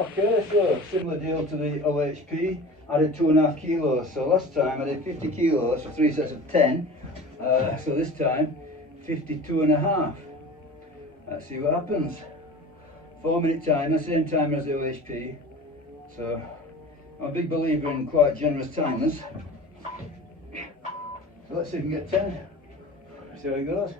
Okay, so similar deal to the OHP. I did 2.5 kilos. So last time I did 50 kilos for 3 sets of 10. So this time 52.5. Let's see what happens. 4-minute timer, same timer as the OHP. So I'm a big believer in quite generous timers. So let's see if we can get 10. See how it goes.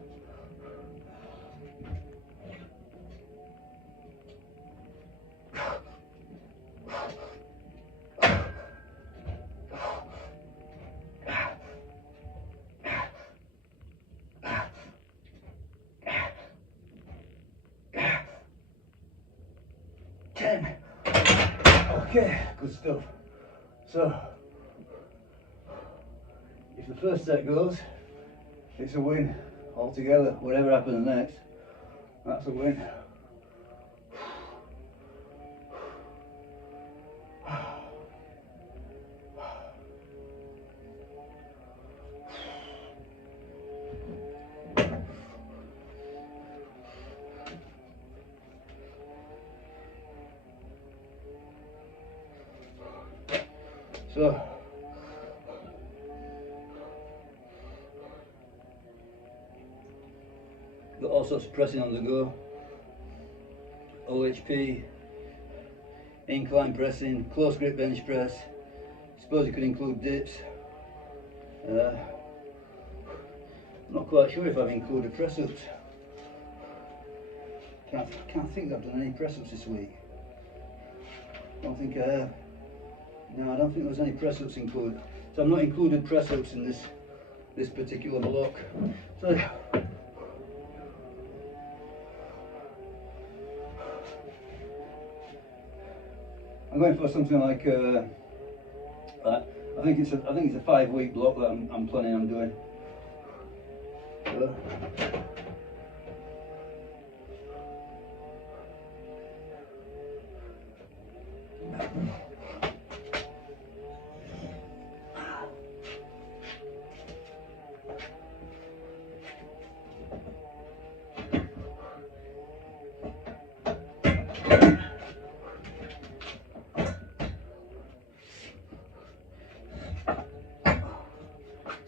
Okay, good stuff. So, if the first set goes, it's a win altogether. Whatever happens next, that's a win. So, got all sorts of pressing on the go. OHP, incline pressing, close grip bench press. Suppose you could include dips. I'm not quite sure if I've included press ups. Can't think I've done any press ups this week. Don't think I have. No, I don't think there's any press ups included. So I've not included press ups in this particular block. So I'm going for something like I think it's a 5-week block that I'm planning on doing. So,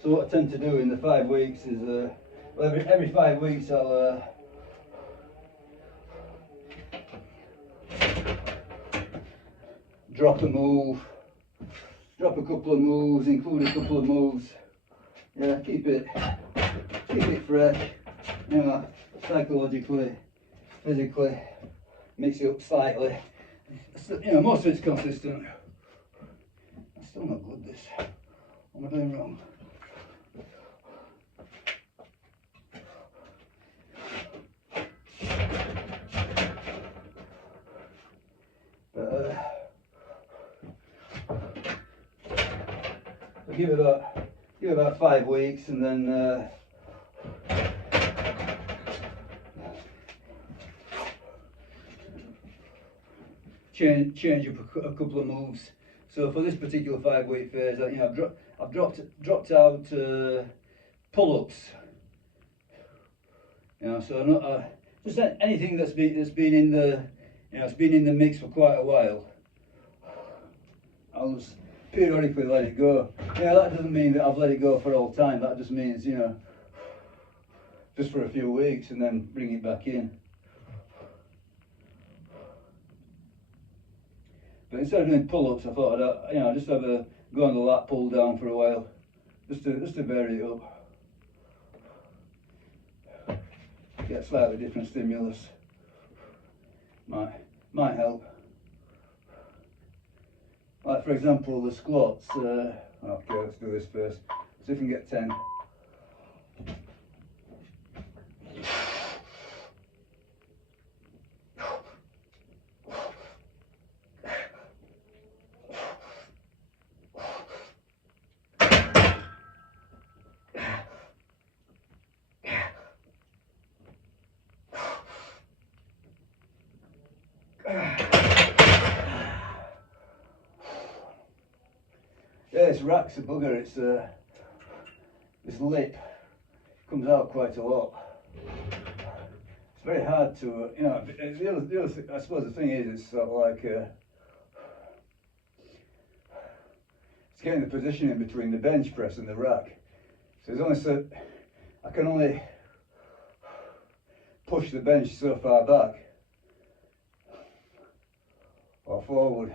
So what I tend to do in the 5 weeks is, well, every 5 weeks I'll drop a move, drop a couple of moves, include a couple of moves. Yeah, keep it fresh. You know, psychologically, physically, mix it up slightly. You know, most of it's consistent. That's still not good. This. What am I doing wrong? Give it about 5 weeks, and then change up a couple of moves. So for this particular 5-week phase, you know, I've dropped out pull-ups. You know, so not just anything that's been in the, you know, it's been in the mix for quite a while. I'll just periodically let it go. Yeah, that doesn't mean that I've let it go for all time. That just means, you know, just for a few weeks and then bring it back in. But instead of doing pull-ups, I thought I'd, you know, just have a go on the lat pull down for a while, just to vary it up, get slightly different stimulus. Might help. Like for example, the squats. Okay, let's do this first. See if we can get 10. Yeah, this rack's a bugger. It's this lip comes out quite a lot. it's very hard to, you know, I suppose the thing is, it's sort of like, it's getting the positioning between the bench press and the rack. So there's only so, I can only push the bench so far back or forward.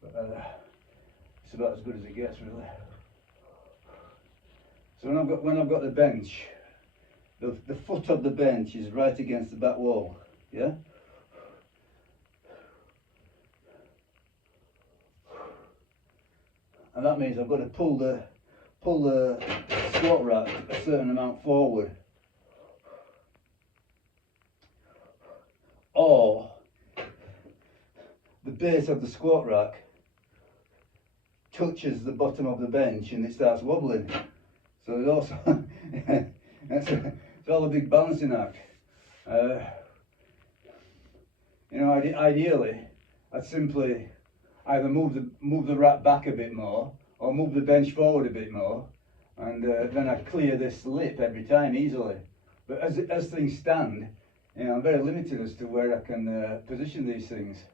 But it's about as good as it gets, really. So when I've got the bench, the foot of the bench is right against the back wall, yeah? And that means I've got to pull the squat rack a certain amount forward. Or the base of the squat rack touches the bottom of the bench and it starts wobbling. So there's also it's all a big balancing act. You know, ideally, I'd simply either move the rack back a bit more or move the bench forward a bit more, and then I clear this lip every time easily. But as things stand, you know, I'm very limited as to where I can position these things.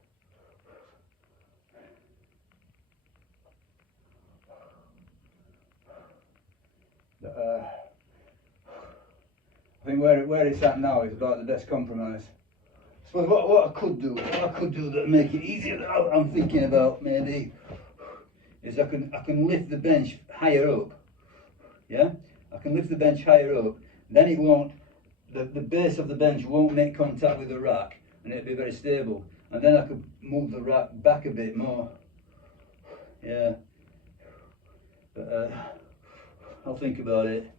I think where it's at now is about the best compromise. I suppose what I could do that make it easier, that I'm thinking about maybe, is I can lift the bench higher up. Yeah, I can lift the bench higher up. Then it won't, the base of the bench won't make contact with the rack, and it'll be very stable. And then I could move the rack back a bit more. Yeah, but I'll think about it.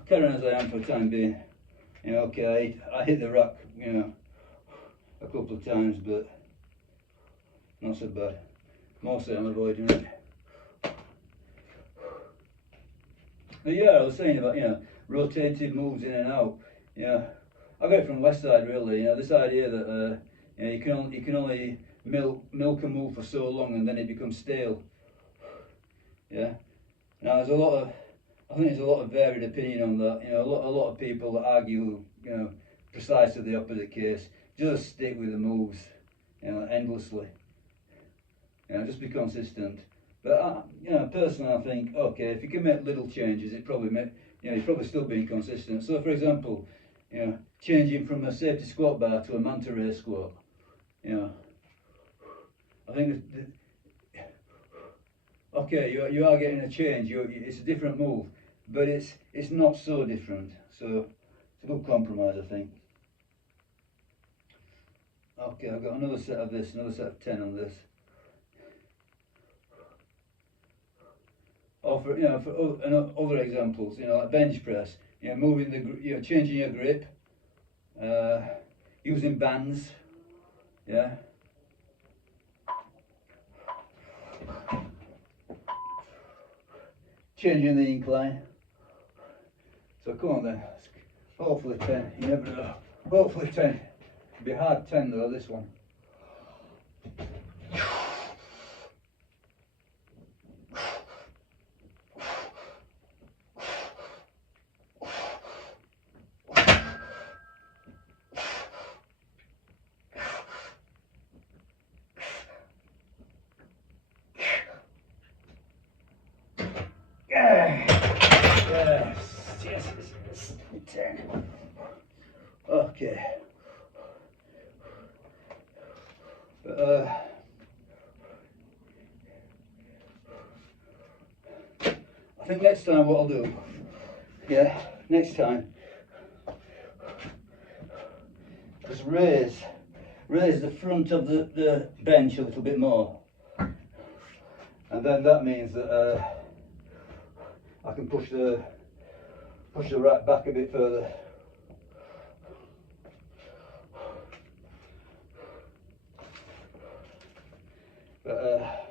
I'll carry on as I am for the time being. You know, okay, I hit the rack, you know, a couple of times, but not so bad. Mostly I'm avoiding it. But yeah, I was saying about, you know, rotated moves in and out. Yeah, I got it from West Side, really. You know, this idea that you know, you can only milk a move for so long and then it becomes stale. Yeah. Now I think there's a lot of varied opinion on that. You know, a lot of people that argue, you know, precisely the opposite case. Just stick with the moves, you know, endlessly. You know, just be consistent. But you know, personally, I think, okay, if you can make little changes, it probably you know, you're probably still being consistent. So, for example, you know, changing from a safety squat bar to a manta ray squat. You know, I think okay, you are getting a change. It's a different move, but it's not so different. So it's a good compromise, I think. Okay, I've got another set of this, another set of 10 on this. Or for, you know, for other examples, you know, like bench press, you know, moving you know, changing your grip, using bands, yeah. Changing the incline. So come on then, hopefully 10, you never know, hopefully 10. It'll be a hard 10 though, this one. Yes, 10. Okay. I think next time what I'll do, yeah, next time, just raise the front of the bench a little bit more, and then that means that I can push the rack back a bit further. But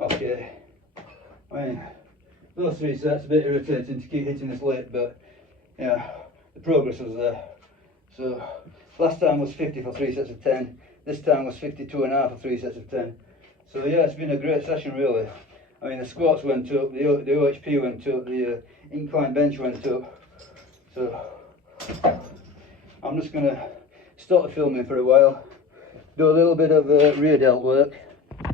okay, I mean, those 3 sets a bit irritating to keep hitting this lip, but yeah, the progress was there. So last time was 50 for 3 sets of 10. This time was 52.5 for 3 sets of 10. So yeah, it's been a great session really. I mean, the squats went up, the OHP went up, the incline bench went up. So I'm just going to stop the filming for a while, do a little bit of rear delt work,